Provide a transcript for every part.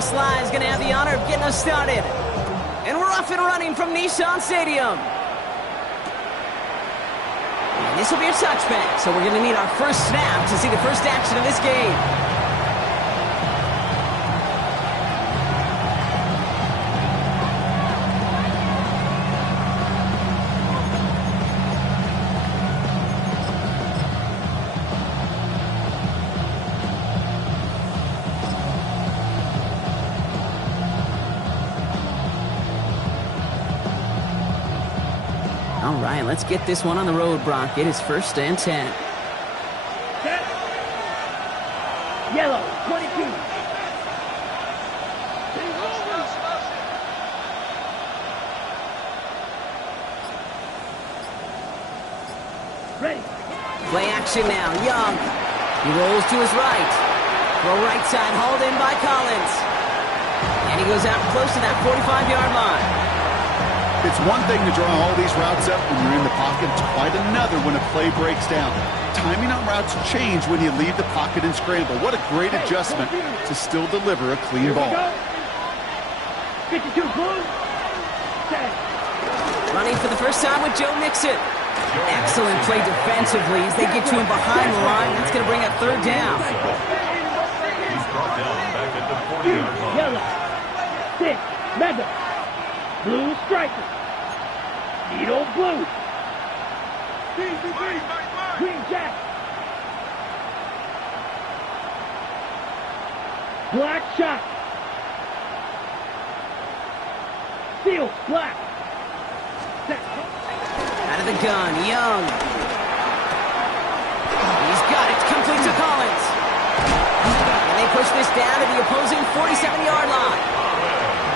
Joey Sly is going to have the honor of getting us started. And we're off and running from Nissan Stadium. And this will be a touchback, so we're going to need our first snap to see the first action of this game. All right, let's get this one on the road, Brock. It is 1st and 10. Set. Yellow, 22. Ready. Play action now. Young. He rolls to his right. Throw right side, hauled in by Collins. And he goes out close to that 45-yard line. It's one thing to draw all these routes up when you're in the pocket. It's quite another when a play breaks down. Timing on routes change when you leave the pocket and scramble. What a great adjustment to still deliver a clean ball. 52 blue. Set. Running for the first time with Joe Mixon. Excellent play defensively as they get to him behind the line. That's going to bring up 3rd down. He's brought down back at the 40-yard line. Yellow. 6. Mega. Blue striker. Needle blue. Green jack. Black shot. Steel black. Set. Out of the gun, Young. He's got it. Complete to Collins. And they push this down to the opposing 47-yard line.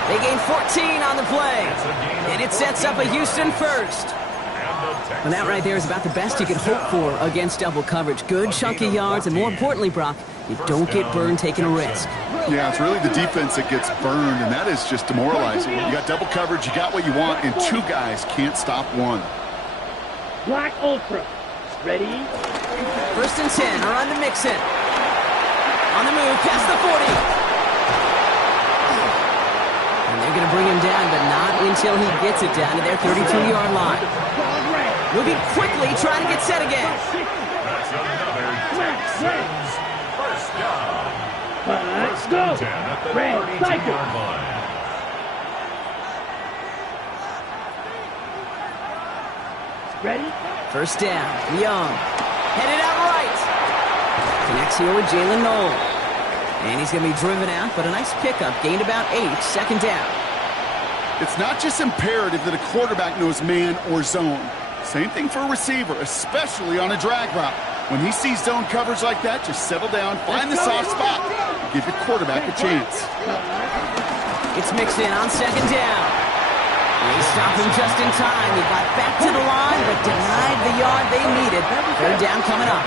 They gain 14 on the play. And it sets up a Houston first. And that right there is about the best you can hope for against double coverage. Good chunky yards, and more importantly, Brock, you don't get burned taking a risk. Yeah, it's really the defense that gets burned, and that is just demoralizing. You got double coverage, you got what you want, and 2 guys can't stop one. Black Ultra. Ready? 1st and 10, around to Mixon. On the move, past the 40. And they're going to bring him down, but not until he gets it down to their 32-yard line. Moving quickly, trying to get set again. That's another 6 first down. Let's go. 10 at the Red 32-yard line. Ready? 1st down, Young. Headed out right. Connects here with Jalen Noel. And he's going to be driven out, but a nice pickup. Gained about 8, 2nd down. It's not just imperative that a quarterback knows man or zone. Same thing for a receiver, especially on a drag route. When he sees zone coverage like that, just settle down, find the soft spot, give your quarterback a chance. It's Mixon on 2nd down. They stop him just in time. He got back to the line, but denied the yard they needed. 3rd down coming up.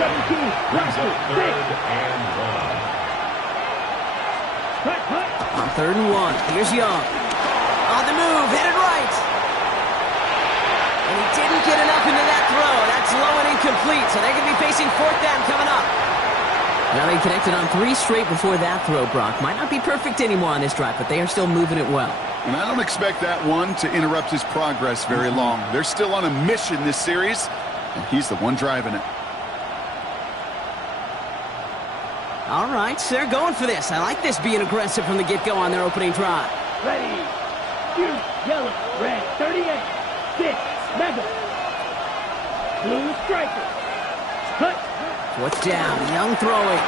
17. Brings up 3rd and 1. On 3rd and 1, here's Young. On the move, headed right. And he didn't get enough into that throw. That's low and incomplete, so they're going to be facing 4th down coming up. Now they connected on 3 straight before that throw, Brock. Might not be perfect anymore on this drive, but they are still moving it well. And I don't expect that one to interrupt his progress very long. They're still on a mission this series, and he's the one driving it. All right, so they're going for this. I like this being aggressive from the get-go on their opening drive. Ready. Shoot. Yellow. Red. 38. 6. Mega. Blue striker. Cut. 4th down. Young throwing.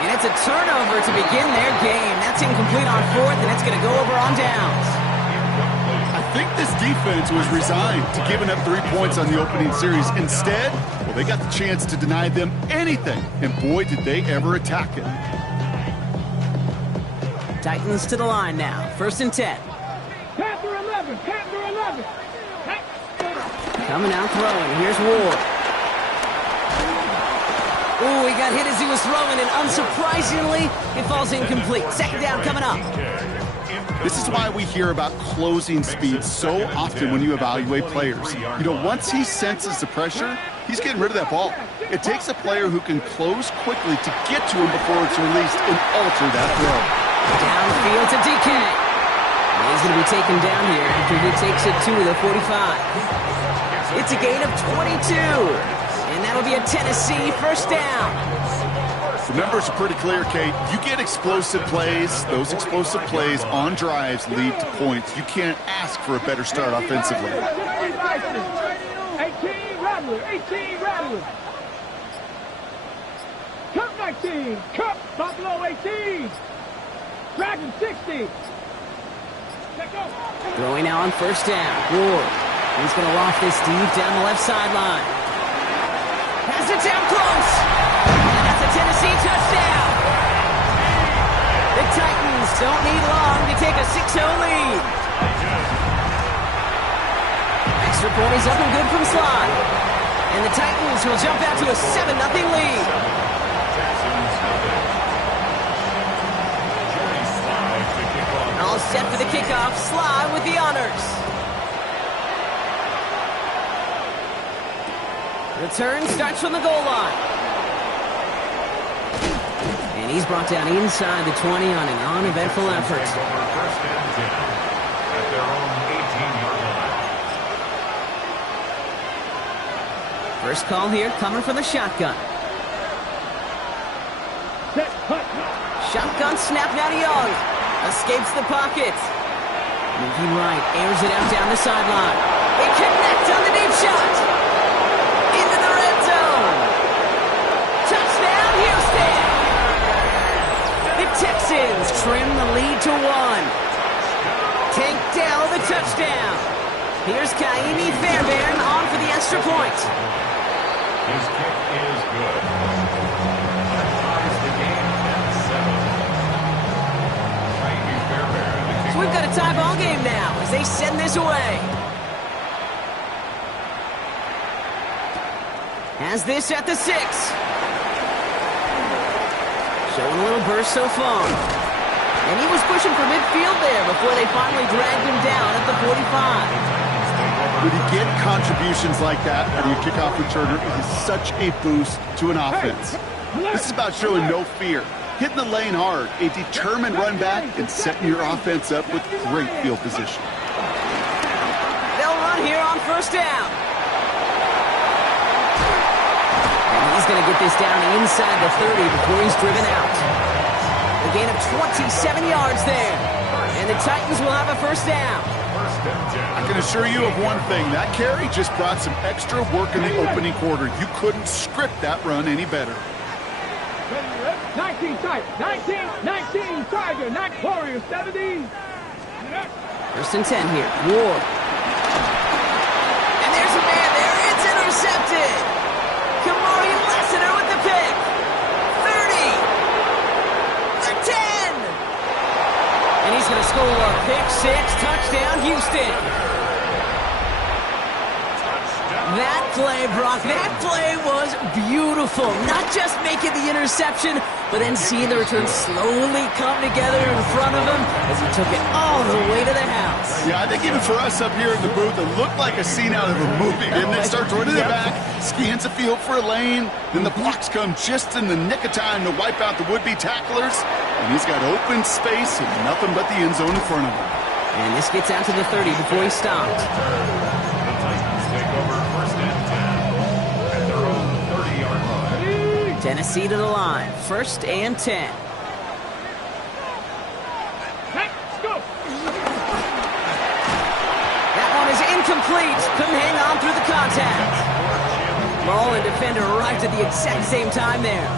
And it's a turnover to begin their game. That's incomplete on 4th, and it's going to go over on downs. I think this defense was resigned to giving up 3 points on the opening series. Instead, well, they got the chance to deny them anything, and boy, did they ever attack it. Titans to the line now. 1st and 10. Panther 11. Panther 11. Coming out throwing. Here's Ward. Ooh, he got hit as he was throwing, and unsurprisingly, it falls incomplete. 2nd down coming up. This is why we hear about closing speed so often when you evaluate players. You know, once he senses the pressure, he's getting rid of that ball. It takes a player who can close quickly to get to him before it's released and alter that throw. Downfield to DK. He's going to be taken down here after he takes it to the 45. It's a gain of 22. And that'll be a Tennessee first down. The numbers are pretty clear, Kate. You get explosive plays. Those explosive plays on drives lead to points. You can't ask for a better start offensively. 18 Rattler, 18 Rattler. Cup 19, Cup Buffalo 18. Dragon 60. Throwing now on first down. Ward. He's going to loft this deep down the left sideline. Has it down close. And that's a Tennessee touchdown. The Titans don't need long to take a 6-0 lead. Extra point is up and good from Slide. And the Titans will jump out to a 7-0 lead. All set for the kickoff. Slide with the honors. Return starts from the goal line. And he's brought down inside the 20 on an uneventful effort. First and 10 at their own 18-yard line. First call here coming from the shotgun. Set, hut. Shotgun snap now to Young. Escapes the pocket. Moving right, airs it out down the sideline. It connects on the deep shot. Into the red zone. Touchdown, Houston. The Texans trim the lead to 1. Tank Dell the touchdown. Here's Kaimi Fairbairn on for the extra point. His kick is good. That ties the game at 7. Kaimi Fairbairn, the So we've got a tie ball game now as they send this away. Has this at the 6. Showing a little burst so far. And he was pushing for midfield there before they finally dragged him down at the 45. When you get contributions like that out of your kickoff returner, it is such a boost to an offense. This is about showing no fear, hitting the lane hard, a determined run back, and setting your offense up with great field position. They'll run here on first down. And he's going to get this down inside the 30 before he's driven out. A gain of 27 yards there. And the Titans will have a first down. I can assure you of one thing. That carry just brought some extra work in the opening quarter. You couldn't script that run any better. 19 Tiger, 19 Tiger, not Warriors, 70. First and 10 here. Ward. And there's a man there. It's intercepted. Kamari Lassiter with the pick. 30. The 10. And he's going to score a pick 6. Touchdown, Houston. That play, Brock, that play was beautiful. Not just making the interception, but then seeing the return slowly come together in front of him as he took it all the way to the house. Yeah, I think even for us up here in the booth, it looked like a scene out of a movie. Didn't it? Starts running the back, scans the field for a lane, then the blocks come just in the nick of time to wipe out the would-be tacklers, and he's got open space and nothing but the end zone in front of him. And this gets out to the 30 before he stopped. The Titans take over first and 10 at their own 30-yard line. Tennessee to the line. First and 10. Let's go. That one is incomplete. Couldn't hang on through the contact. Ball and defender arrived at the exact same time there.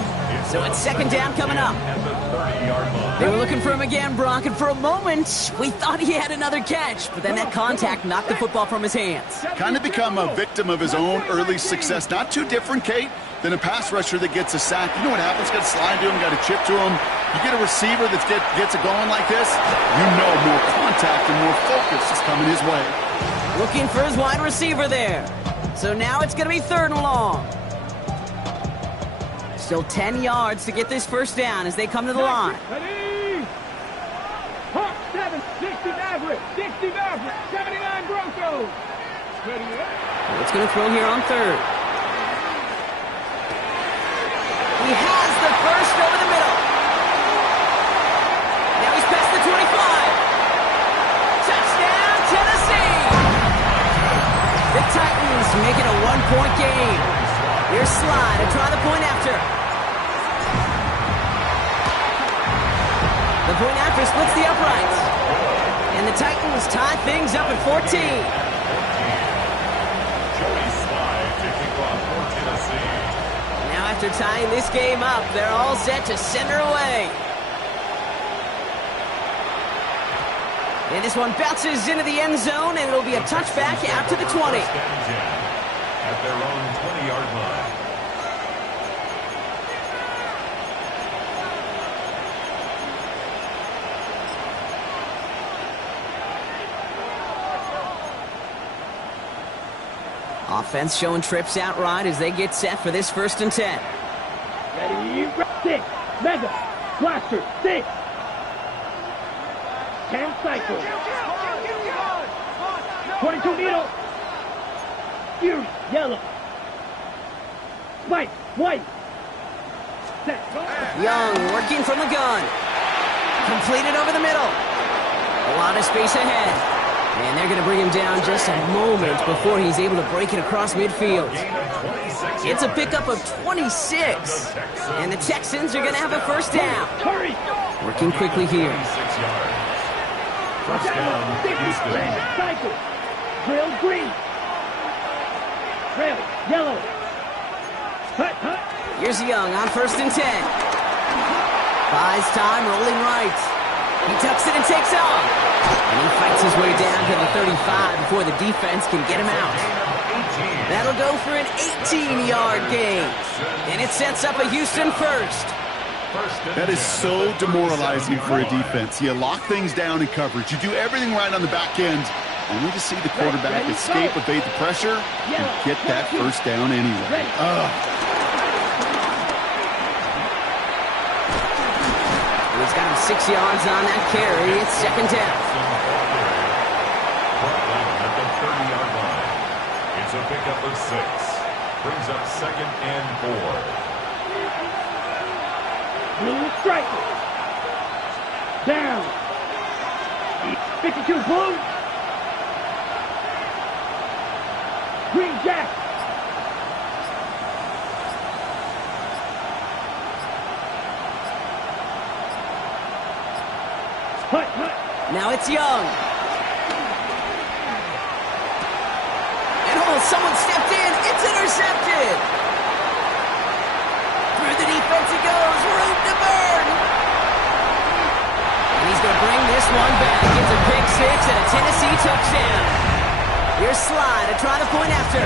So it's second down coming up. At the 30-yard line. They were looking for him again, Brock, and for a moment, we thought he had another catch, but then that contact knocked the football from his hands. Kind of become a victim of his own early success. Not too different, Kate, than a pass rusher that gets a sack. You know what happens? Got to slide to him, got to chip to him. You get a receiver that gets it going like this, you know more contact and more focus is coming his way. Looking for his wide receiver there. So now it's going to be third and long. Still 10 yards to get this first down as they come to the line. Ready? Hawk 7, 60 Maverick, 60 Maverick, 79 Broncos. Ready? It's going to throw here on third. He has the first over the middle. Now he's 25. Touchdown, Tennessee. The Titans make it a one-point game. Here's Slye to try the point after. The point after splits the uprights. And the Titans tie things up at 14. Joey Slye to kick off for Tennessee. Now after tying this game up, they're all set to send her away. And this one bounces into the end zone, and it'll be a touchback out to the 20. At their own 20-yard line. Offense showing trips out right as they get set for this 1st and 10. Ready, 6. Mega. Blaster, 6. 10 cycle. 22 needle. Fury, yellow. Spike, white. Set. Young working from the gun. Completed over the middle. A lot of space ahead. And they're going to bring him down just a moment before he's able to break it across midfield. It's a pickup of 26. And the Texans are going to have a 1st down. Hurry. Working quickly here. 6 yards. First down, Houston. Cycle. Trail green. Trail yellow. Hut, hut. Here's Young on 1st and 10. Buys time, rolling right. He tucks it and takes off. And he fights his way down to the 35 before the defense can get him out. That'll go for an 18-yard gain. And it sets up a Houston 1st. That is so demoralizing for a defense. You lock things down in coverage. You do everything right on the back end, only to see the quarterback escape, evade the pressure, and get that 1st down anyway. He's got him 6 yards on that carry. It's 2nd down. At the 30-yard line. It's a pickup of 6. Brings up 2nd and 4. Blue striker. Down. 52 blue. Green jack. Hut, hut. Now it's Young. And someone stepped in. It's intercepted. Through the defense it goes. Room to burn. And he's going to bring this one back. It's a pick 6 and a Tennessee touchdown. Here's Slye to try the point after.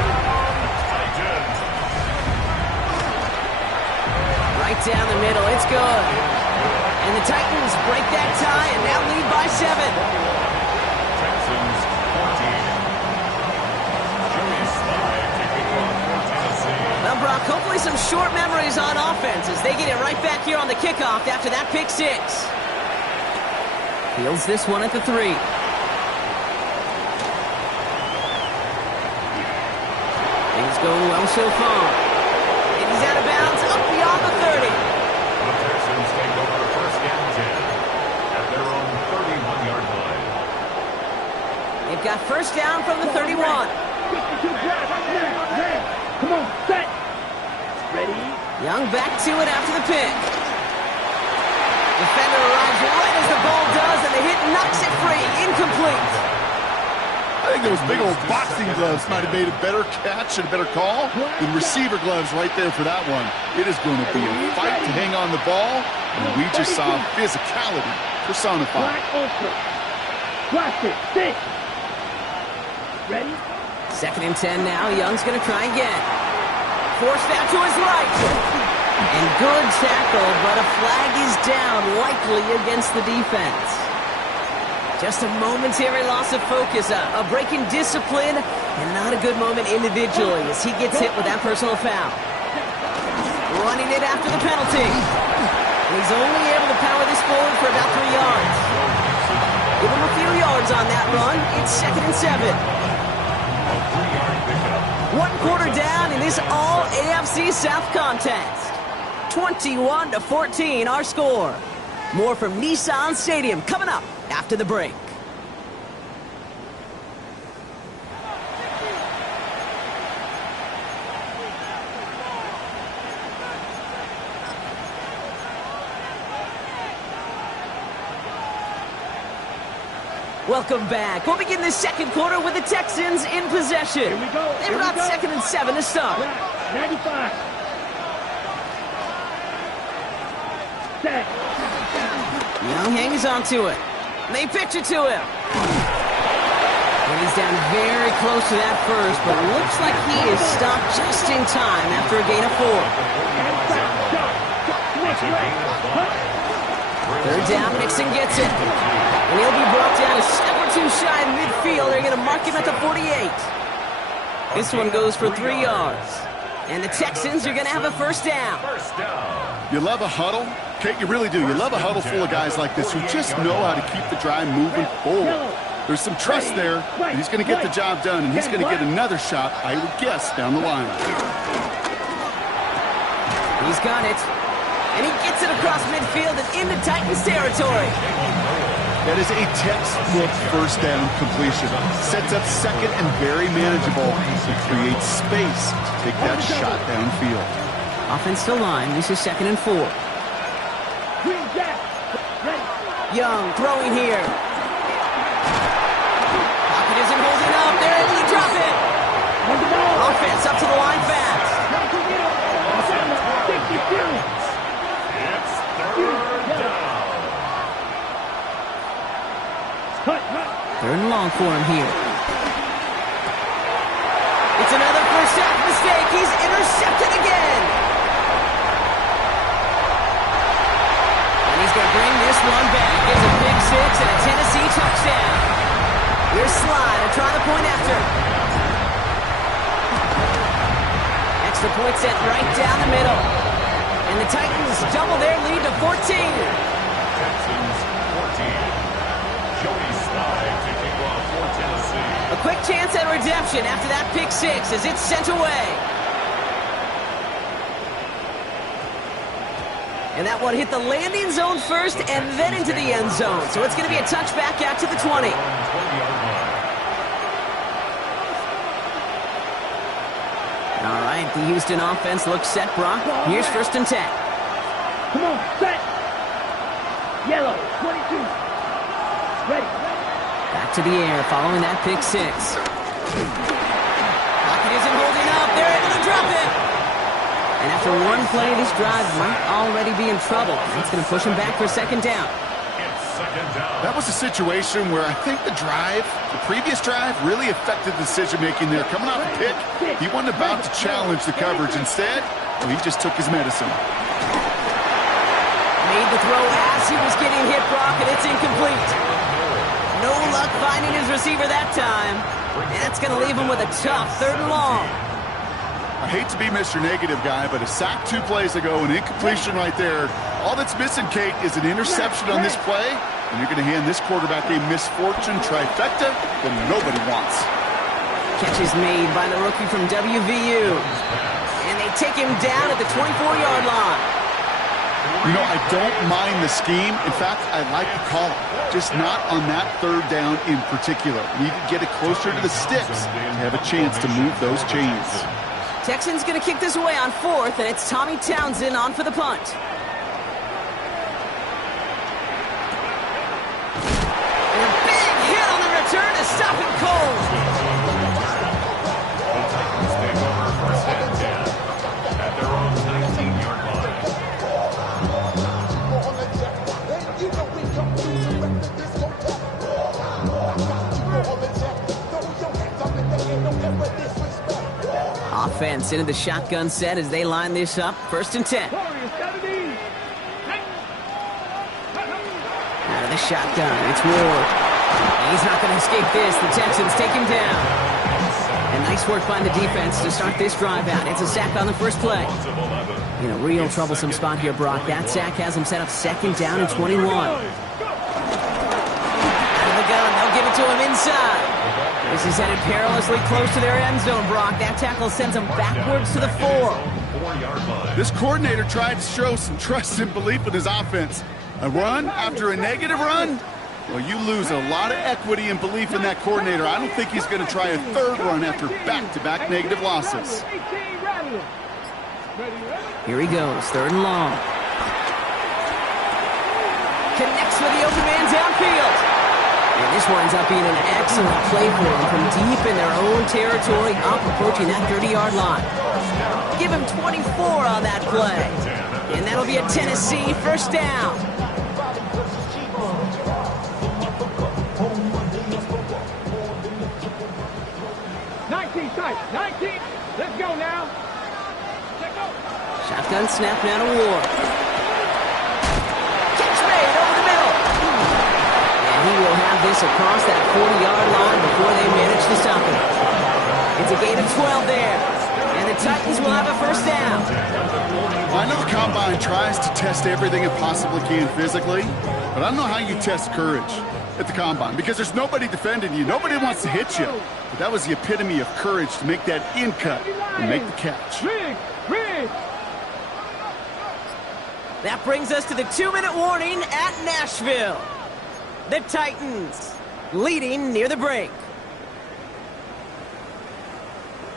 Right down the middle. It's good. And the Titans break that tie and now lead by 7. Texans 14. Joey Slye kicking off for Tennessee. Well, Brock, hopefully some short memories on offense as they get it right back here on the kickoff after that pick 6. Fields this one at the 3. Things going well so far. And he's out of bounds up beyond the 30. The Texans take over 1st and 10 at their own 31-yard line. They've got 1st down from the 31. 52 drive. Come on, set. Ready. Young back to it after the pick. Defender arrives right as the ball does, and the hit knocks it free. Incomplete. I think those big old boxing gloves might have made a better catch and a better call than receiver gloves right there for that one. It is going to be a fight to hang on the ball, and we just saw physicality personified. Black ultra. Blaster, 6. Ready. 2nd and 10 now. Young's going to try again. Forced out to his right. And good tackle, but a flag is down, likely against the defense. Just a momentary loss of focus, a break in discipline, and not a good moment individually as he gets hit with that personal foul. Running it after the penalty. And he's only able to power this forward for about 3 yards. Give him a few yards on that run. It's 2nd and 7. A 3-yard pickup. 1 quarter down in this all-AFC South contest. 21-14 our score. More from Nissan Stadium coming up after the break. Welcome back. We'll begin the second quarter with the Texans in possession. Here we go. They've got 2nd and 7 to start. 95. Set. Young hangs on to it. They pitch it to him. And he's down very close to that first, but it looks like he is stopped just in time after a gain of 4. Third down, Mixon gets it. And he'll be brought down a step or two shy of midfield. They're going to mark him at the 48. This one goes for 3 yards. And the Texans are going to have a first down. You love a huddle? Kate, you really do. You love a huddle full of guys like this who just know how to keep the drive moving forward. There's some trust there. And he's going to get the job done, and he's going to get another shot, I would guess, down the line. He's got it. And he gets it across midfield and into Titans territory. That is a textbook first down completion. Sets up second and very manageable. It creates space to take that shot downfield. Offensive line, this is 2nd and 4. Young throwing here. Pocket isn't holding up. They're able to drop it. Offense up to the line fast. Third and long for him here. It's another first half mistake. He's intercepted again. And he's going to bring this one back. It's a big 6 and a Tennessee touchdown. Here's Slide to try the point after. Extra point set right down the middle. And the Titans double their lead to 14. Texans 14. Jody Slide taking off for Tennessee. A quick chance at redemption after that pick 6 as it's sent away. And that one hit the landing zone first and then into the end zone. So it's going to be a touchback out to the 20. All right, the Houston offense looks set, Brock. Here's 1st and 10. Come on, set. Yellow, 22. Ready. Back to the air following that pick 6. Pocket isn't holding up. They're able to drop it. And after one play, this drive might already be in trouble. It's going to push him back for 2nd down. That was a situation where I think the previous drive, really affected the decision-making there. Coming off a pick, he wasn't about to challenge the coverage. Instead, he just took his medicine. Made the throw as he was getting hit, Brock, and it's incomplete. No luck finding his receiver that time. And that's going to leave him with a tough 3rd and long. I hate to be Mr. Negative guy, but a sack 2 plays ago, an incompletion right there. All that's missing, Kate, is an interception on this play, and you're going to hand this quarterback a misfortune trifecta that nobody wants. Catch is made by the rookie from WVU. And they take him down at the 24-yard line. You know, I don't mind the scheme. In fact, I like the call. Just not on that 3rd down in particular. You need to get it closer to the sticks to have a chance to move those chains. Texans going to kick this away on 4th, and it's Tommy Townsend on for the punt. And a big hit on the return to stop it cold. The Titans take over 1st and 10 at their own 19-yard line. Offense into the shotgun set as they line this up. 1st and 10. Out of the shotgun, it's Ward. And he's not going to escape this. The Texans take him down. And nice work by the defense to start this drive out. It's a sack on the first play. In a real troublesome spot here, Brock. That sack has him set up 2nd down and 21. Out of the gun, they'll give it to him inside. This is headed perilously close to their end zone, Brock. That tackle sends him backwards to the 4. This coordinator tried to show some trust and belief in his offense. A run after a negative run? Well, you lose a lot of equity and belief in that coordinator. I don't think he's going to try a third run after back-to-back negative losses. Here he goes, 3rd and long. Connects with the open man downfield. And this winds up being an excellent play for him from deep in their own territory, up approaching that 30-yard line. Give him 24 on that play. And that'll be a Tennessee 1st down. Tight. 19. Let's go now. Let's go. Shotgun snap now to Ward. Catch made over the middle. And he will have this across that 40-yard line before they manage to stop him. It's a gain of 12 there. And the Titans will have a 1st down. Well, I know the Combine tries to test everything it possibly can physically, but I don't know how you test courage at the Combine, because there's nobody defending you. Nobody wants to hit you. But that was the epitome of courage to make that in cut and make the catch. That brings us to the 2-minute warning at Nashville. The Titans leading near the break.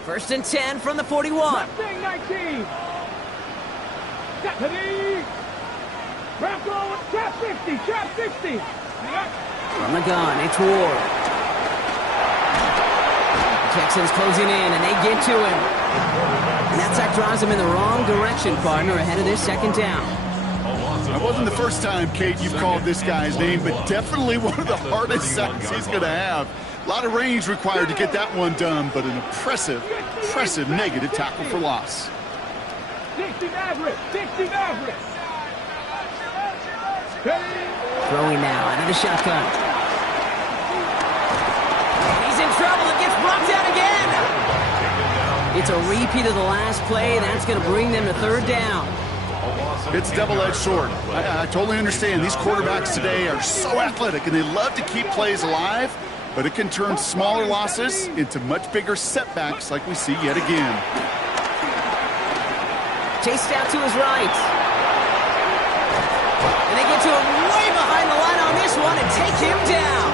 1st and 10 from the 41. 19. Deputy. Trap 60. Trap 60. From the gun, it's Ward. Texans closing in, and they get to him. And that sack drives him in the wrong direction, partner, ahead of this 2nd down. That wasn't the first time, Kate, you've called this guy's name, but definitely one of the hardest sacks he's going to have. A lot of range required to get that one done, but an impressive negative tackle for loss. 60 Maverick. 60 Maverick. Throwing now out of the shotgun. And he's in trouble. It gets brought down again. It's a repeat of the last play. That's going to bring them to 3rd down. It's a double-edged sword. I totally understand. These quarterbacks today are so athletic, and they love to keep plays alive, but it can turn smaller losses into much bigger setbacks like we see yet again. Chased out to his right. And they get to him way behind the line on this one and take him down.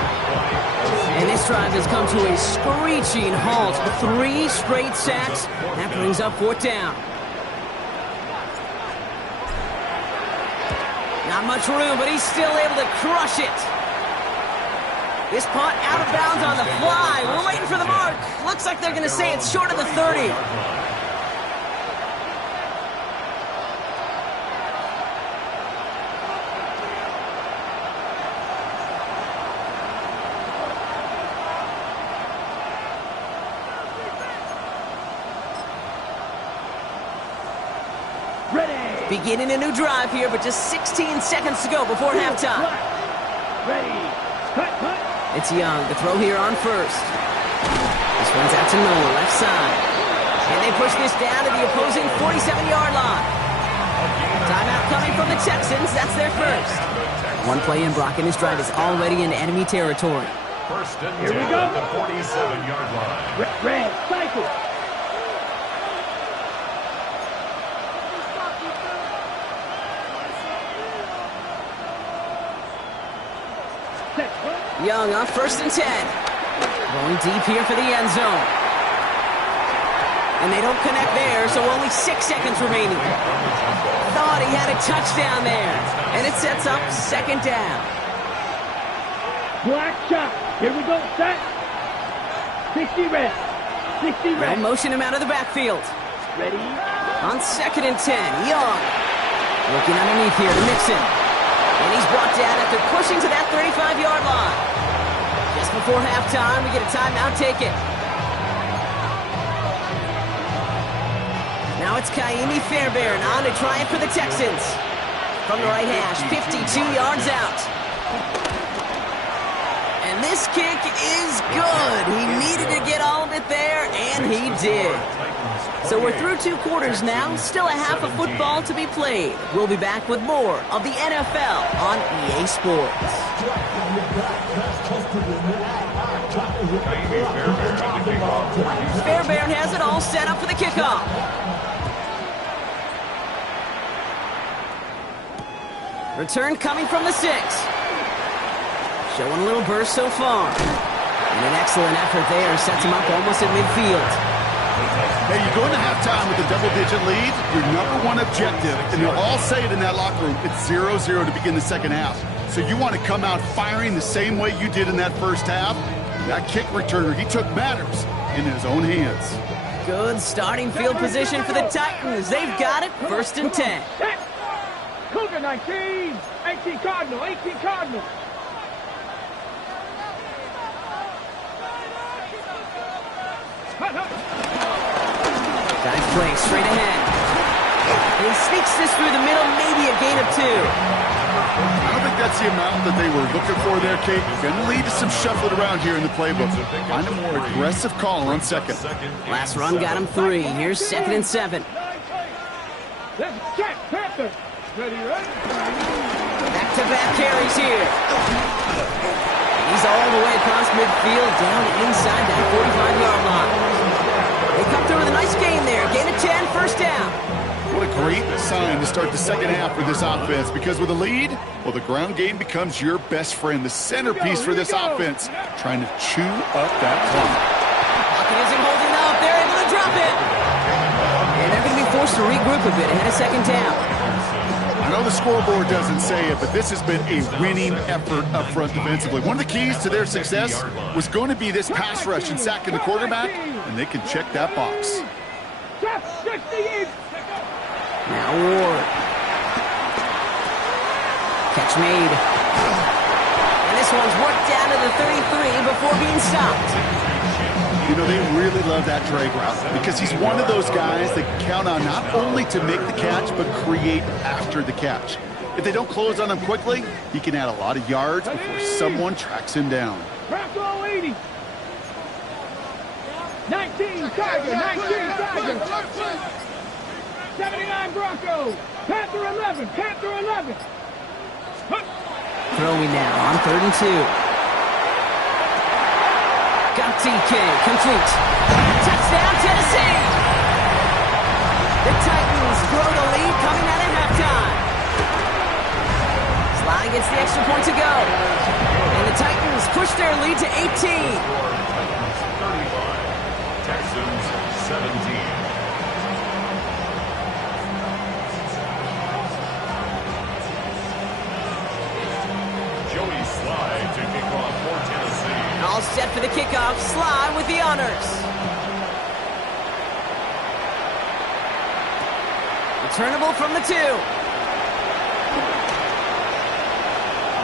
And this drive has come to a screeching halt. 3 straight sacks. That brings up 4th down. Not much room, but he's still able to crush it. This punt out of bounds on the fly. We're waiting for the mark. Looks like they're going to say it's short of the 30. Beginning a new drive here, but just 16 seconds to go before halftime. Ready. Cut. It's Young. The throw here on 1st. This one's out to Noah, left side. And they push this down to the opposing 47-yard line. Timeout coming from the Texans. That's their 1st. One play in, Brock, and this drive is already in enemy territory. 1st and 10 Here we go. at the 47-yard line. Red. Cycle. Young on 1st and 10. Going deep here for the end zone. And they don't connect there, so only 6 seconds remaining. Thought he had a touchdown there. And it sets up 2nd down. Black shot. Here we go. Set. 60 red. 60 red. They'll motion him out of the backfield. Ready. On 2nd and 10, Young. Looking underneath here to Mixon. And he's brought down after pushing to that 35-yard line. Just before halftime, we get a timeout taken. Now it's Kaimi Fairbairn on to try it for the Texans. From the right hash, 52 yards out. And this kick is good. He needed to get all of it there, and he did. So we're through 2 quarters now, still a half of football to be played. We'll be back with more of the NFL on EA Sports. Fairbairn has it all set up for the kickoff. Return coming from the 6. Showing a little burst so far. And an excellent effort there sets him up almost at midfield. Hey, you go into halftime with a double-digit lead, your number one objective, and they'll all say it in that locker room, it's 0-0 to begin the second half. So you want to come out firing the same way you did in that first half. That kick returner, he took matters in his own hands. Good starting field position for the Titans. They've got it, 1st and 10. Cougar 19, 18 Cardinal, 18 Cardinal. Dive play straight ahead. He sneaks this through the middle, maybe a gain of 2. I don't think that's the amount that they were looking for there, Kate. Going to lead to some shuffling around here in the playbook. Find a more aggressive call on second. Last run got him 3. Here's 2nd and 7. Let's check Panther. Ready, right? Back-to-back carries here. He's all the way across midfield, down inside that 45-yard line. They come through with a nice gain there. Gain of 10, 1st down. What a great sign to start the second half for this offense, because with a lead, well, the ground game becomes your best friend, the centerpiece for this offense, trying to chew up that clock. Pocket isn't holding up. They're able to drop it. And they're going to be forced to regroup a bit ahead of 2nd down. I know the scoreboard doesn't say it, but this has been a winning effort up front defensively. One of the keys to their success was going to be this pass rush and sacking the quarterback, and they can check that box. Now Ward. Catch made. And this one's worked down to the 33 before being stopped. You know, they really love that drag route because he's one of those guys that count on not only to make the catch, but create after the catch. If they don't close on him quickly, he can add a lot of yards before someone tracks him down. Bronco 80. 19 Tiger, 19 Tiger. 79 Bronco. Panther 11, Panther 11. Throwing now on 3rd and 2. Got TK, complete. Touchdown, Tennessee! The Titans grow the lead coming out at halftime. Sly gets the extra point to go. And the Titans push their lead to 18. Titans 35, Texans 17. Joey Sly to kick off for Tennessee. All set for the kickoff. Sly with the honors. Returnable from the 2.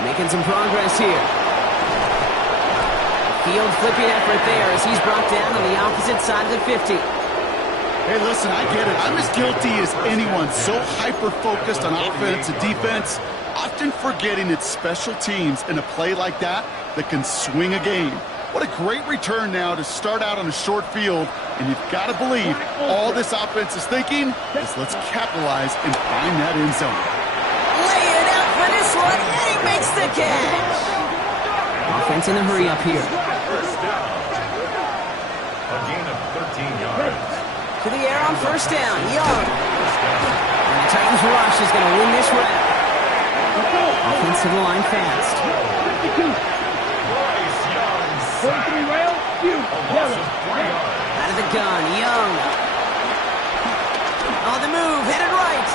Making some progress here. Field flipping effort there as he's brought down on the opposite side of the 50. Hey, listen, I get it. I'm as guilty as anyone. So hyper-focused on offense and defense, often forgetting it's special teams in a play like that that can swing a game. What a great return now to start out on a short field, and you've got to believe all this offense is thinking is let's capitalize and find that end zone. Lay it out for this one, and he makes the catch. Offense in a hurry up here. First down. A gain of 13 yards. To the air on 1st down, Young. And the Titans rush is going to win this round. Offensive line fast. 43 rail, you, yellow. Out of the gun, Young. On the move, headed right.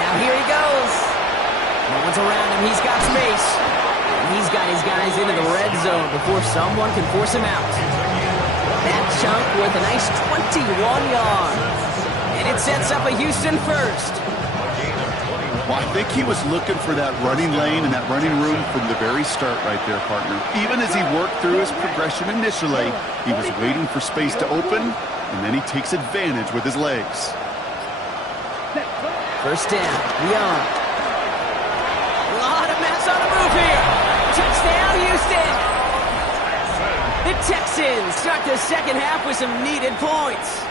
Now here he goes. No one's around him, he's got space. And he's got his guys into the red zone before someone can force him out. That chunk with a nice 21 yards. And it sets up a Houston first. Well, I think he was looking for that running lane and that running room from the very start right there, partner. Even as he worked through his progression initially, he was waiting for space to open, and then he takes advantage with his legs. 1st down, Young. A lot of mess on the move here. Touchdown, Houston. The Texans start the second half with some needed points.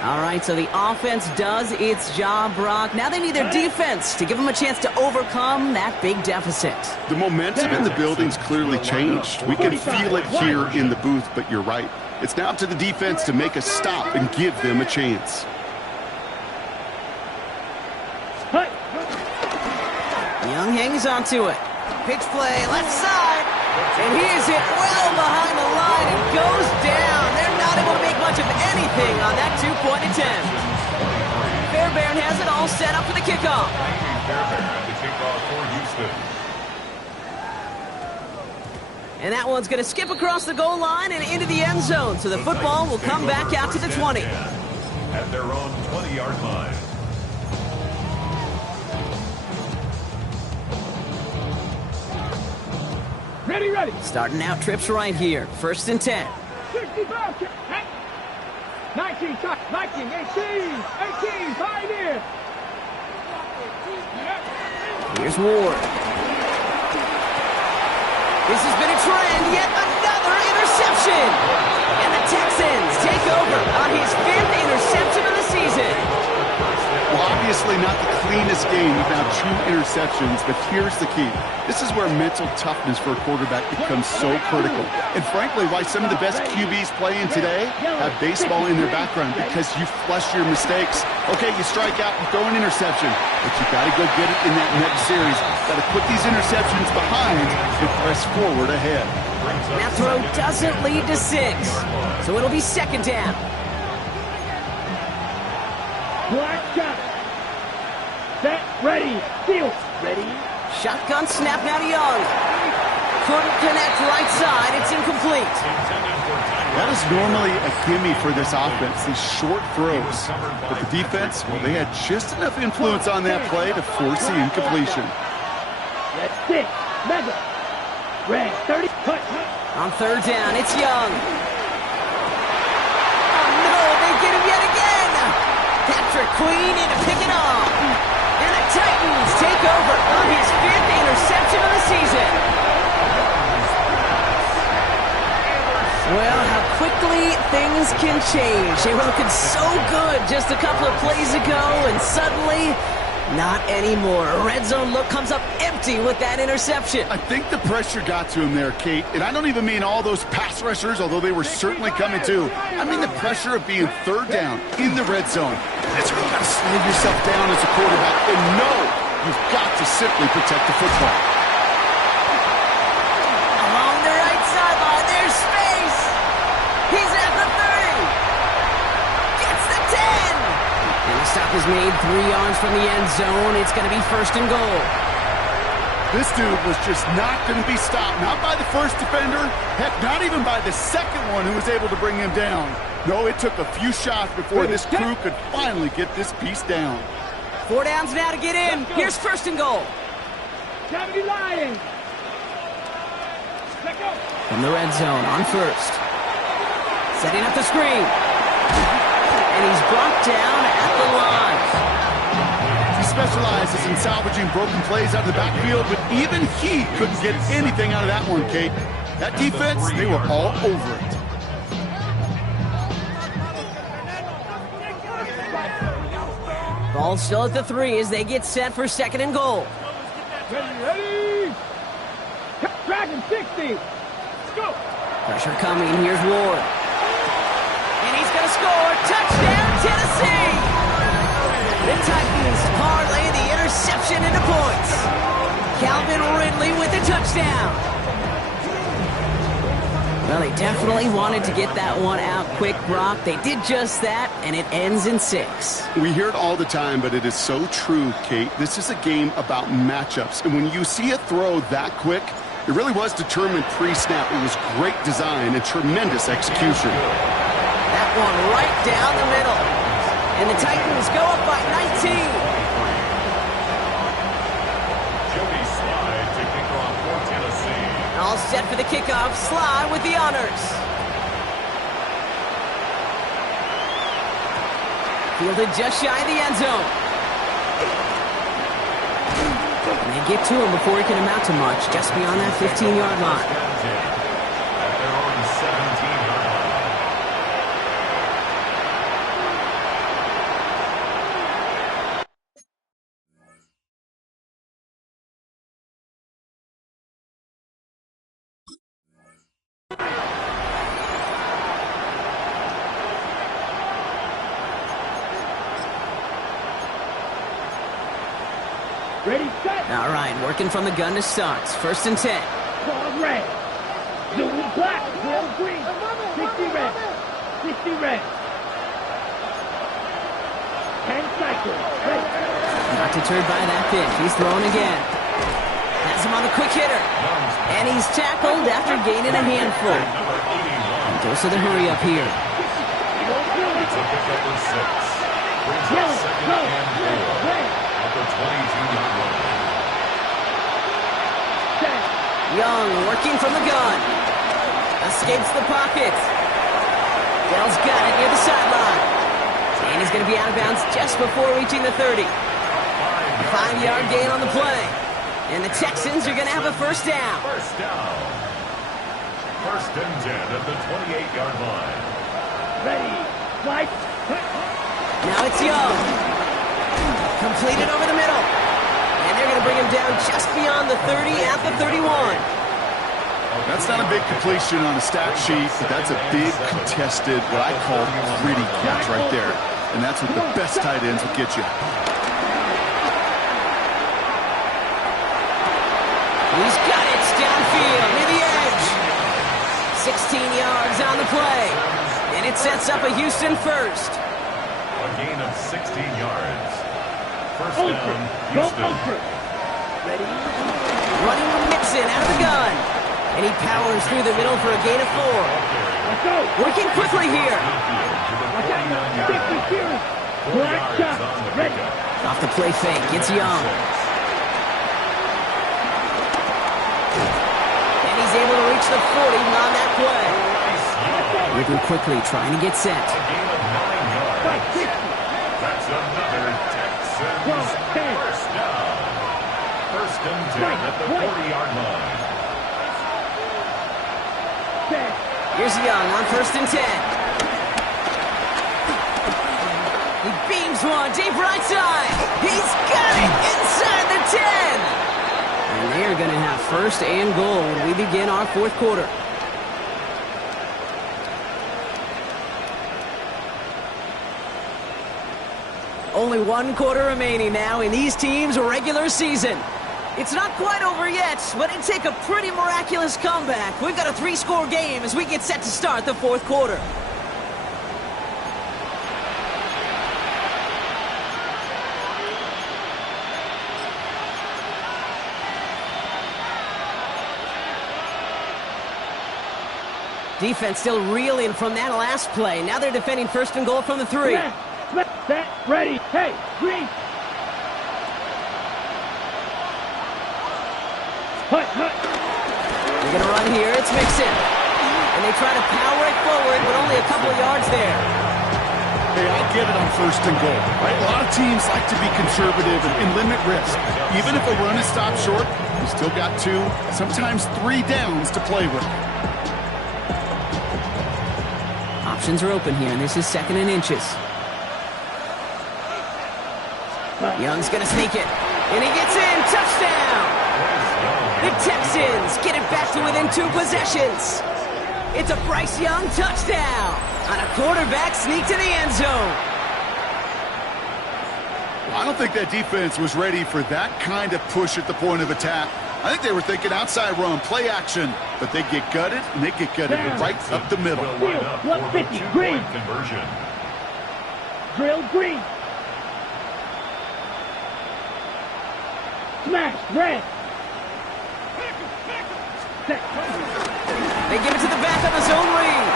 All right, so the offense does its job, Brock. Now they need their defense to give them a chance to overcome that big deficit. The momentum in the building's clearly changed. We can feel it here in the booth, but you're right. It's now up to the defense to make a stop and give them a chance. Young hangs onto it. Pitch play, left side. And he is hit well behind the line and goes down. They're not able to make much of anything on that two-point attempt. Fairbairn has it all set up for the kickoff. Fairbairn at the kickoff for Houston. And that one's going to skip across the goal line and into the end zone. So the football will come back out to the 20. At their own 20-yard line. Ready, ready. Starting out trips right here. 1st and 10. 65, 19, 19, 18, Pioneer. Here's Ward. This has been a trend, yet another interception. And the Texans take over on his 5th interception of the season. Well, obviously not the cleanest game with now 2 interceptions, but here's the key. This is where mental toughness for a quarterback becomes so critical. And frankly, why some of the best QBs playing today have baseball in their background, because you flush your mistakes. Okay, you strike out and throw an interception, but you got to go get it in that next series. Got to put these interceptions behind and press forward ahead. That throw doesn't lead to 6, so it'll be 2nd down. Black shot. Set, ready, field, ready. Shotgun snap now to Young. Couldn't connect right side. It's incomplete. That is normally a gimme for this offense, these short throws. But the defense, well, they had just enough influence on that play to force the incompletion. That's 6, mega. Red, 30, cut. On 3rd down, it's Young. Oh, no, they get him yet again. Patrick Queen in to pick it off. And the Titans take over on his 5th interception of the season. Well, how quickly things can change. They were looking so good just a couple of plays ago, and suddenly, not anymore. A red zone look comes up empty with that interception. I think the pressure got to him there, Kate. And I don't even mean all those pass rushers, although they were certainly coming too. I mean the pressure of being 3rd down in the red zone. That's where you got to slow yourself down as a quarterback and know you've got to simply protect the football. Along the right sideline, there's space. He's at the 30. Gets the 10. And the stop is made 3 yards from the end zone. It's going to be 1st and goal. This dude was just not going to be stopped. Not by the first defender. Heck, not even by the second one who was able to bring him down. No, it took a few shots before this crew could finally get this piece down. 4 downs now to get in. Here's 1st and goal. 70 Lions. Let go. From the red zone on 1st. Setting up the screen. And he's brought down at the line. He specializes in salvaging broken plays out of the backfield, but even he couldn't get anything out of that one, Kate. That defense, they were all over it. Ball still at the 3 as they get set for 2nd and goal. Ready. Dragon 60. Let's go. Pressure coming. Here's Ward. And he's going to score. Touchdown, Tennessee! The Titans parlay the interception into points. Calvin Ridley with the touchdown. Well, they definitely wanted to get that one out quick, Brock. They did just that, and it ends in 6. We hear it all the time, but it is so true, Kate. This is a game about matchups. And when you see a throw that quick, it really was determined pre-snap. It was great design and tremendous execution. That one right down the middle. And the Titans go up by 19. Jody Slide to kick off for Tennessee. All set for the kickoff. Sly with the honors. Fielded just shy of the end zone. And they get to him before he can amount to much, just beyond that 15-yard line. At their own 17-yard line. Ready, set. All right, working from the gun to start. First and 10. Ball red. Zoom black. Trail green. 60 red. 60 red. 10 cycles. Ready. Not deterred by that pitch. He's throwing again. Has him on the quick hitter. And he's tackled after gaining a handful. And goes to the hurry up here. It's a pickup of 6. Brings up second and 4. At the 22-yard line. Young working from the gun. Escapes the pocket. Dell's got it near the sideline. And he's going to be out of bounds just before reaching the 30. 5-yard gain on the play. And the Texans are going to have a first down. First down. First and 10 at the 28-yard line. Ready. Slide. Now it's Young. Completed over the middle. And they're going to bring him down just beyond the 30 at the 31. That's not a big completion on a stat sheet, but that's a big contested, what I call gritty catch right there. And that's what the best tight ends will get you. He's got it downfield near the edge. 16 yards on the play. And it sets up a Houston first. A gain of 16 yards. First down, Go Houston. over. Ready. Running Mixon out of the gun. And he powers through the middle for a gain of 4. Let's go. Working quickly here. Watch out. 50 series. Black shot. Ready. Off the play fake. It's Young. And he's able to reach the 40 on that play. Moving quickly, trying to get set. A gain of 9 yards. 60. That's another Texans 10. first down. First and 10 at the 40-yard line. 10. Here's Young on first and 10. He beams one deep right side. He's got it inside the 10. And they're going to have first and goal when we begin our fourth quarter. Only 1 quarter remaining now in these teams' regular season. It's not quite over yet, but it'd take a pretty miraculous comeback. We've got a 3-score game as we get set to start the fourth quarter. Defense still reeling from that last play. Now they're defending first and goal from the 3. Set. Ready. Hey. Green. Hut. They're going to run here. It's Mixon. And they try to power it forward, but only a couple of yards there. Hey, I get it on first and goal, right? A lot of teams like to be conservative and limit risk. Even if a run is stopped short, you still got 2, sometimes 3 downs to play with. Options are open here, and this is 2nd and inches. Young's going to sneak it. And he gets in. Touchdown! The Texans get it back to within 2 possessions. It's a Bryce Young touchdown on a quarterback sneak to the end zone. I don't think that defense was ready for that kind of push at the point of attack. I think they were thinking outside run, play action, but they get gutted, and they get gutted right up the middle. Will line up for the 150, 2-point green. conversion. Drill green. Smash red. Set. They give it to the back of the zone read.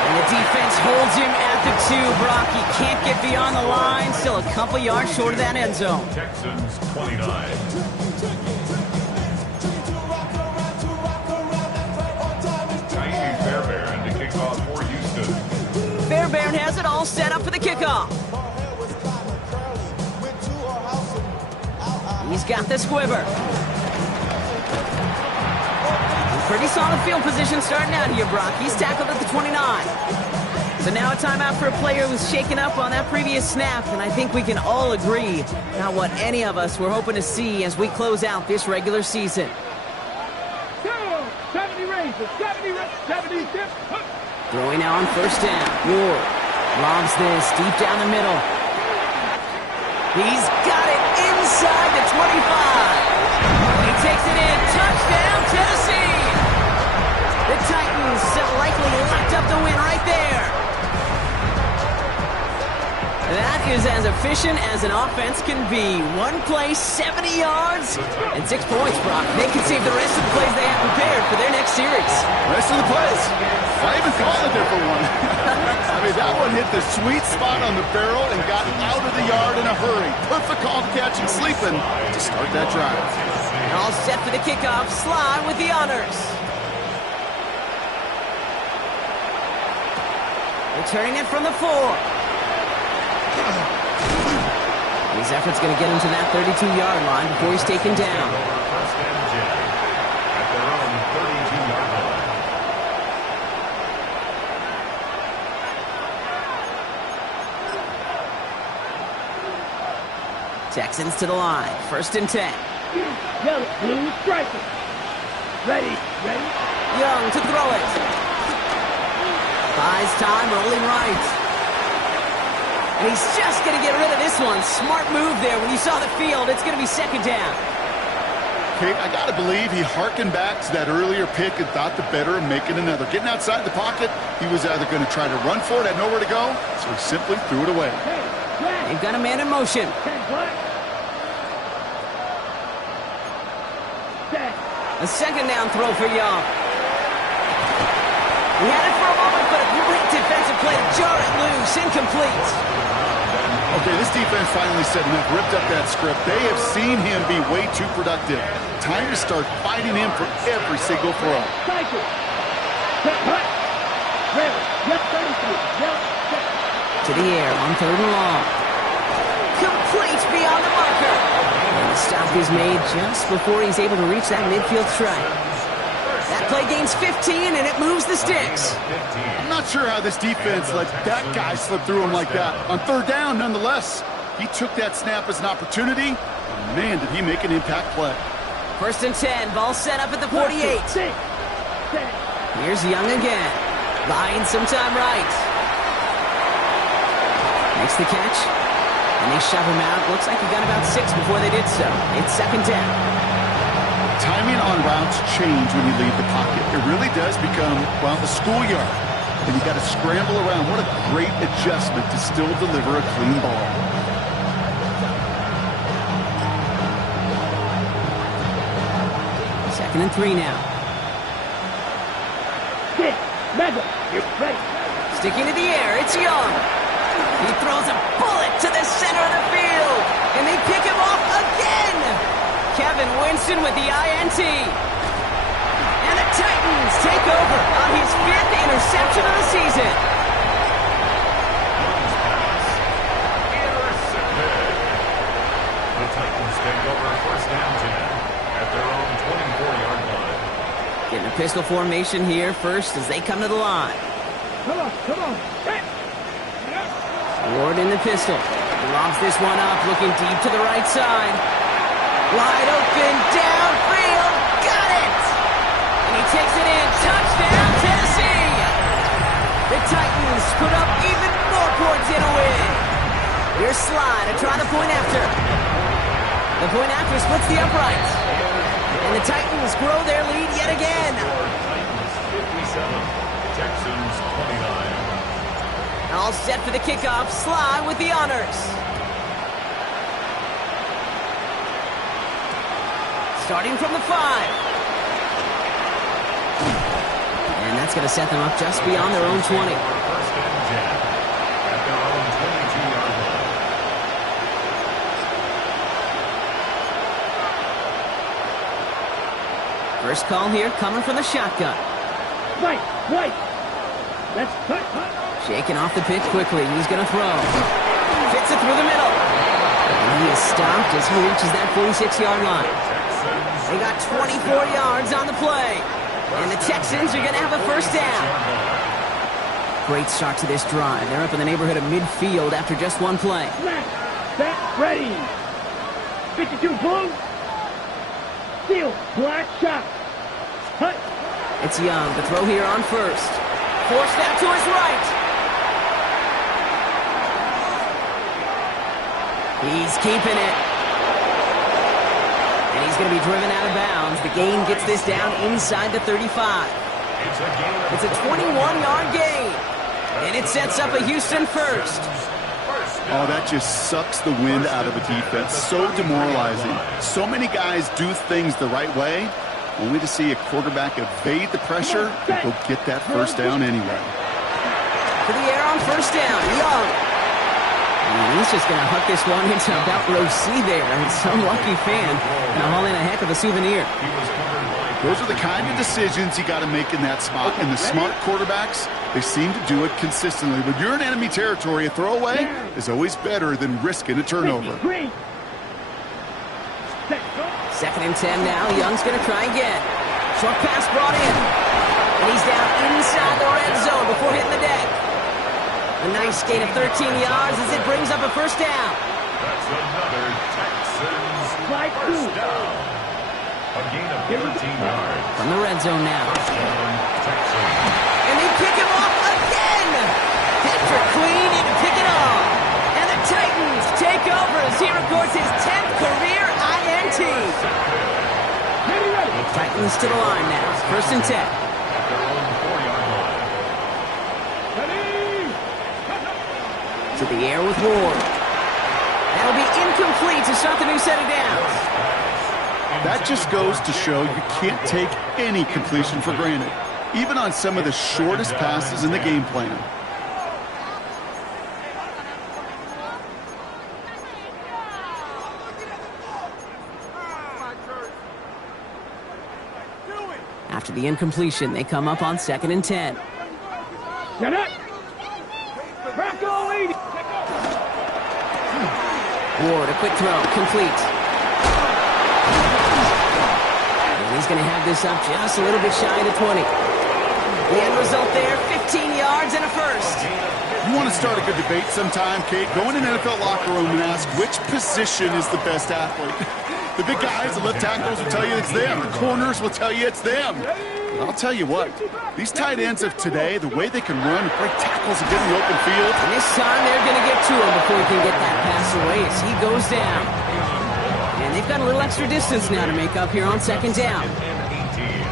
And the defense holds him at the 2. Brock, he can't get beyond the line. Still a couple yards short of that end zone. Texans 29. Tiny Fairbairn to kick off for Houston. Fairbairn has it all set up for the kickoff. He's got the squibber. Pretty solid field position starting out here, Brock. He's tackled at the 29. So now a timeout for a player who was shaken up on that previous snap, and I think we can all agree not what any of us were hoping to see as we close out this regular season. 70 raises, 70 dips. Throwing now on first down. Ward lobs this deep down the middle. He's got it inside the 25. He takes it in. Touchdown, Tennessee. The Titans likely locked up the win right there. That is as efficient as an offense can be. One play, 70 yards, and 6 points, Brock. They can save the rest of the plays they have prepared for their next series. Rest of the plays. I even called a different one. I mean, that one hit the sweet spot on the barrel and got out of the yard in a hurry. Perfect call to catch and sleeping to start that drive. All set for the kickoff. Sly with the honors. Returning it from the 4. His effort's going to get him to that 32-yard line before he's taken down. First and 10 at their own 32-yard line. Texans to the line. First and 10. Young, blue striker. Ready. Young to throw it. Buys time, rolling right. And he's just going to get rid of this one. Smart move there. When you saw the field, it's going to be second down. Okay, I got to believe he hearkened back to that earlier pick and thought the better of making another. Getting outside the pocket, he was either going to try to run for it, had nowhere to go, so he simply threw it away. They've got a man in motion. A second down throw for Young. He had it for a moment, but a great defensive play to jar it loose. Incomplete. Okay, this defense finally said enough, ripped up that script. They have seen him be way too productive. Time to start fighting him for every single throw. To the air on 3rd and long. Complete beyond the marker. And the stop is made just before he's able to reach that midfield strike. That play gains 15, and it moves the sticks. I'm not sure how this defense let that guy slip through him like that. On 3rd down, nonetheless, he took that snap as an opportunity. And man, did he make an impact play. First and 10, ball set up at the 48. Here's Young again. Buying some time right. Makes the catch, and they shove him out. Looks like he got about 6 before they did so. It's second down. Timing on routes change when you leave the pocket. It really does become, well, a schoolyard. And you got to scramble around. What a great adjustment to still deliver a clean ball. Second and 3 now. You're ready. Sticking to the air, it's Young. He throws a bullet to the center of the field, and they pick him off again. Kevin Winston with the INT. And the Titans take over on his 5th interception of the season. Intercepted. The Titans take over first and 10 at their own 24-yard line. Getting a pistol formation here first as they come to the line. Come on. Ward in the pistol. Lobs this one up, looking deep to the right side. Wide open, downfield, got it! And he takes it in, touchdown, Tennessee! The Titans put up even more points in a win. Here's Sly to try the point after. The point after splits the uprights. And the Titans grow their lead yet again. Titans 57, Texans 29. All set for the kickoff, Sly with the honors. Starting from the 5. And that's going to set them up just beyond their own 20. First and 10 at their own 22-yard line. First call here coming from the shotgun. Right. Let's cut. Shaking off the pitch quickly. He's going to throw. Fits it through the middle. And he is stopped as he reaches that 46-yard line. They got 24 yards on the play. And the Texans are going to have a first down. Great start to this drive. They're up in the neighborhood of midfield after just one play. Set, ready. 52 blue. Steal, black shot. Cut. It's Young to throw here on first. Forced out to his right. He's keeping it. And he's going to be driven out of bounds. The gain gets this down inside the 35. It's a 21-yard gain. And it sets up a Houston first. Oh, that just sucks the wind out of a defense. So demoralizing. So many guys do things the right way, only to see a quarterback evade the pressure and go get that first down anyway. To the air on first down, Young. And he's just going to huck this one into about row C there. And some lucky fan going to haul in a heck of a souvenir. Those are the kind of decisions you got to make in that spot. And the smart quarterbacks, they seem to do it consistently. When you're in enemy territory, a throwaway is always better than risking a turnover. Second and 10 now. Young's going to try again. Short pass brought in. And he's down inside the red zone before hitting the deck. A nice gain of 13 yards as it brings up a first down. That's another Texans first down. A gain of 13 yards. From the red zone now. Texans. And they pick him off again. Patrick Queen in to pick it off. And the Titans take over as he records his 10th career INT. Titans to the line now. First and 10. To the air with Ward. That'll be incomplete to start the new set of downs. That just goes to show you can't take any completion for granted, even on some of the shortest passes in the game plan. After the incompletion, they come up on second and 10. Get it! Bronco lead! Ward, a quick throw, complete. And he's going to have this up just a little bit shy of the 20. The end result there, 15 yards and a first. You want to start a good debate sometime, Kate? Go in an NFL locker room and ask which position is the best athlete. The big guys, the left tackles will tell you it's them. The corners will tell you it's them. But I'll tell you what, these tight ends of today, the way they can run, break tackles and get in the open field. And this time they're going to get to him before he can get that pass away as he goes down. And they've got a little extra distance now to make up here on second down.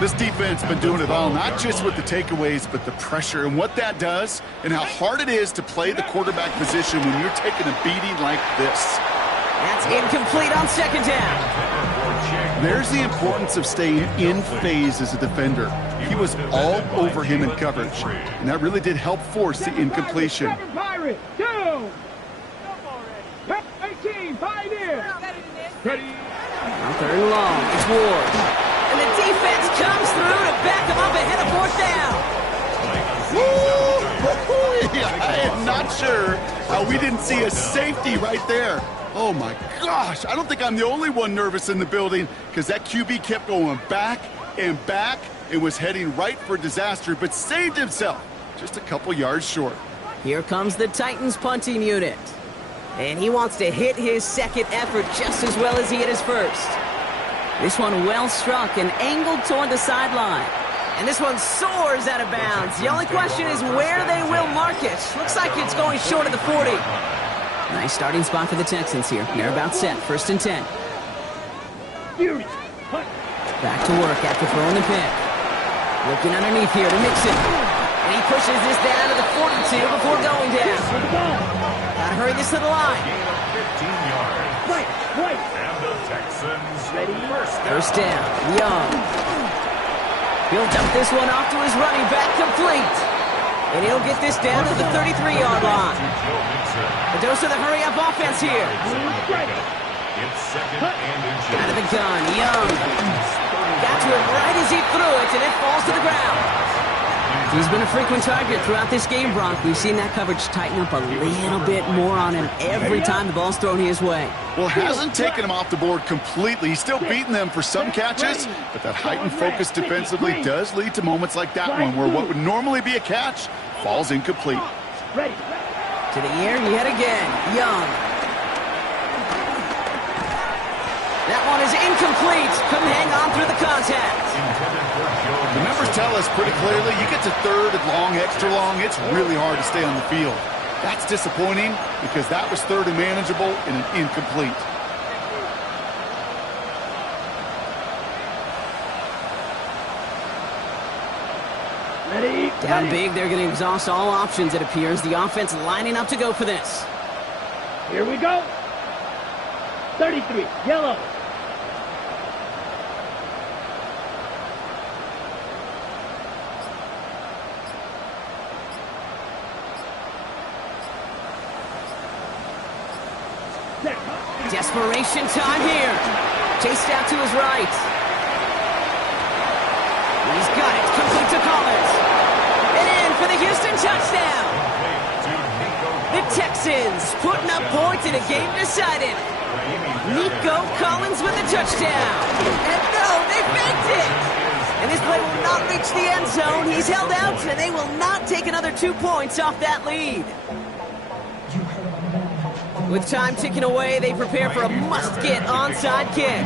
This defense has been doing it all, not just with the takeaways, but the pressure and what that does and how hard it is to play the quarterback position when you're taking a beating like this. That's incomplete on second down. There's the importance of staying in phase as a defender. He was all over him in coverage, and that really did help force the incompletion. 18, Pioneer. Ready. On third and long, it's Ward. And the defense comes through to back him up ahead of fourth down. I am not sure how we didn't see a safety right there. Oh my gosh, I don't think I'm the only one nervous in the building because that QB kept going back and back and was heading right for disaster, but saved himself just a couple yards short. Here comes the Titans punting unit. And he wants to hit his second effort just as well as he hit his first. This one well struck and angled toward the sideline. And this one soars out of bounds. The only question is where they will mark it. Looks like it's going short of the 40. Nice starting spot for the Texans here. They're about set. First and 10. Back to work after throwing the pick. Looking underneath here to mix it. And he pushes this down to the 42 before going down. Gotta hurry this to the line. 15 yards. Right. And the Texans Ready. First down. Young. He'll dump this one off to his running back, complete. And he'll get this down to the 33-yard line. A dose of the hurry-up offense here. It's second and inches. Out of the gun, Young. Got to it right as he threw it, and it falls to the ground. He's been a frequent target throughout this game, Brock. We've seen that coverage tighten up a little bit more on him every time the ball's thrown his way. Well, it hasn't taken him off the board completely. He's still beating them for some catches, but that heightened focus defensively does lead to moments like that one where what would normally be a catch falls incomplete. Ready. To the air yet again, Young. That one is incomplete. Couldn't hang on through the contact. The numbers tell us pretty clearly, you get to third and long, extra long, it's really hard to stay on the field. That's disappointing because that was third and manageable and an incomplete. Ready? Down big, they're going to exhaust all options, it appears. The offense lining up to go for this. Here we go. 33, yellow. Desperation time here. Chased out to his right. He's got it. Complete to Collins. And in for the Houston touchdown. The Texans putting up points in a game decided. Nico Collins with the touchdown. And no, they faked it. And this play will not reach the end zone. He's held out, and they will not take another 2 points off that lead. With time ticking away, they prepare for a must-get onside kick.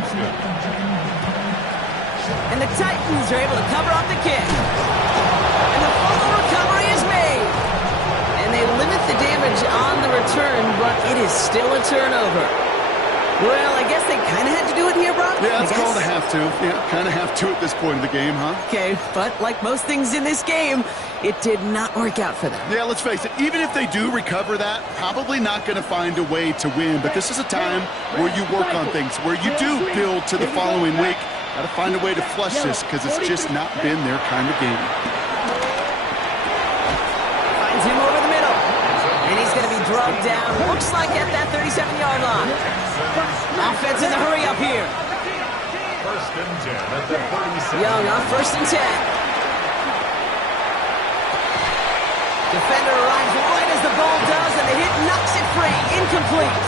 And the Titans are able to cover up the kick. And the fumble recovery is made. And they limit the damage on the return, but it is still a turnover. Well, I guess they kind of had to do it here, Brock. Yeah, it's called a have to. Yeah, kind of have to at this point in the game, huh? Okay, but like most things in this game, it did not work out for them. Yeah, let's face it, even if they do recover that, probably not going to find a way to win. But this is a time where you work on things, where you do build to the following week. Got to find a way to flush this because it's just not been their kind of game. Finds him over the middle. And he's going to be drugged down, looks like at that 37-yard line. Offense in the hurry up here. First and 10 at the 37. Young on first and 10. Defender arrives right as the ball does, and the hit knocks it free. Incomplete.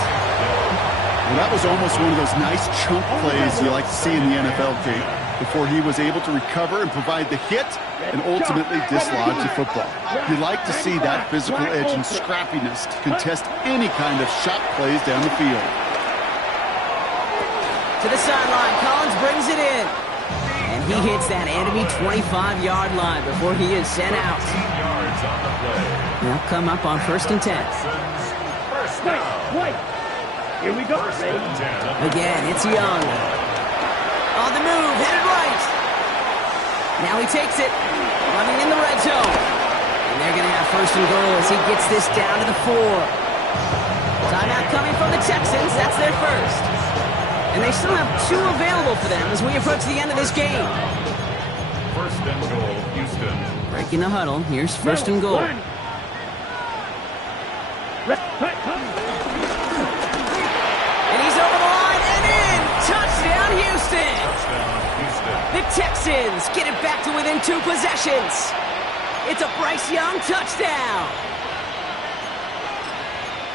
Well, that was almost one of those nice chunk plays you like to see in the NFL, Kate, before he was able to recover and provide the hit and ultimately dislodge the football. You like to see that physical edge and scrappiness to contest any kind of shot plays down the field. To the sideline, Collins brings it in. And he hits that enemy 25-yard line before he is sent out. 18 yards on the play. They'll come up on first and 10. First down. Wait. Here we go. First and 10. Again, it's Young. On the move, headed right. Now he takes it, running in the red zone. And they're going to have first and goal as he gets this down to the 4. Timeout coming from the Texans. That's their first. And they still have 2 available for them as we approach the end of this game. First and goal, Houston. Breaking the huddle. Here's first and goal. And he's over the line and in. Touchdown, Houston. Touchdown, Houston. The Texans get it back to within 2 possessions. It's a Bryce Young touchdown.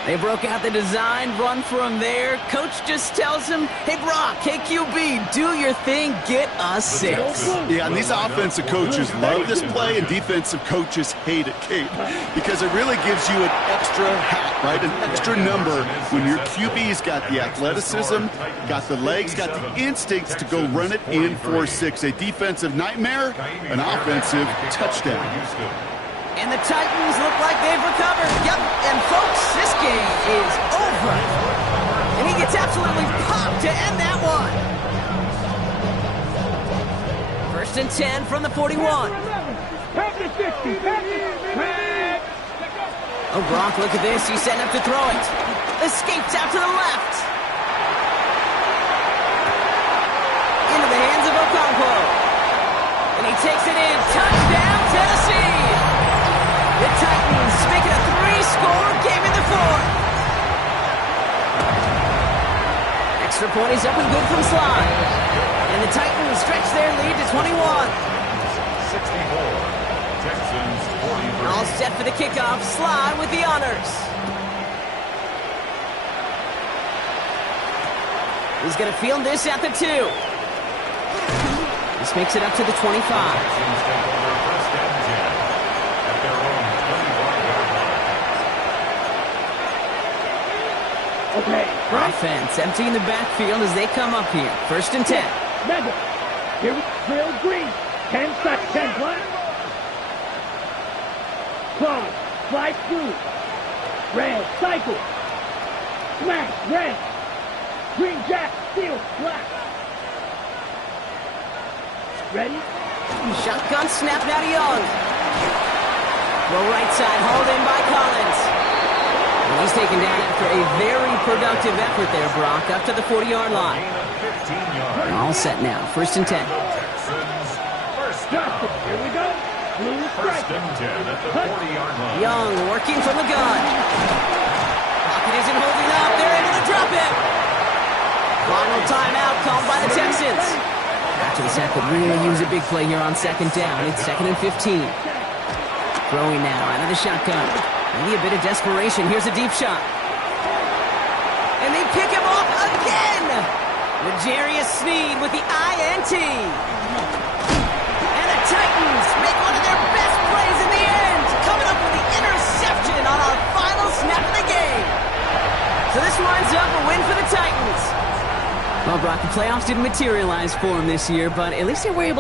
They broke out the design run for him there. Coach just tells him, hey, Brock, hey, QB, do your thing, get us 6. Yeah, and these offensive coaches love this play, and defensive coaches hate it, Kate, because it really gives you an extra hat, right? An extra number when your QB's got the athleticism, got the legs, got the instincts to go run it in for 6. A defensive nightmare, an offensive touchdown. And the Titans look like they've recovered. Yep, and folks, this game is over. And he gets absolutely popped to end that one. First and 10 from the 41. Oh, Brock, look at this. He's setting up to throw it. Escapes out to the left. Into the hands of Okonkwo. And he takes it in. Touchdown, Tennessee. The Titans making a 3-score game in the 4th. Extra point is up and good from Sly. And the Titans stretch their lead to 21. 64. Texans 43. All set for the kickoff. Sly with the honors. He's going to field this at the 2. This makes it up to the 25. Texans take over first and 10 at their own 21-yard line. Okay. Offense emptying the backfield as they come up here. First and 10. Mega. Here we drill green. 10 seconds. 10 black. Close. Slide through. Red, cycle. Smash, red. Green, jack, steel, black. Ready? Shotgun snap now to Young. Low right side, hauled in by Collins. And he's taken down after a very productive effort there, Brock, up to the 40-yard line. Gain of 15 yards. All set now, 1st and 10. Texans, first Justin, down. here we go. Blue First strike. and 10 at the 40-yard line. Young working from the gun. Pocket isn't holding up. They're able to drop it. Final timeout called by the Texans. After the sack could really use a big play here on 2nd down. It's 2nd and 15. Throwing now out of the shotgun. Maybe a bit of desperation. Here's a deep shot. And they pick him off again. L'Jarius Sneed with the INT. And the Titans make one of their best plays in the end, coming up with the interception on our final snap of the game. So this winds up a win for the Titans. Well, Brock, the playoffs didn't materialize for them this year, but at least they were able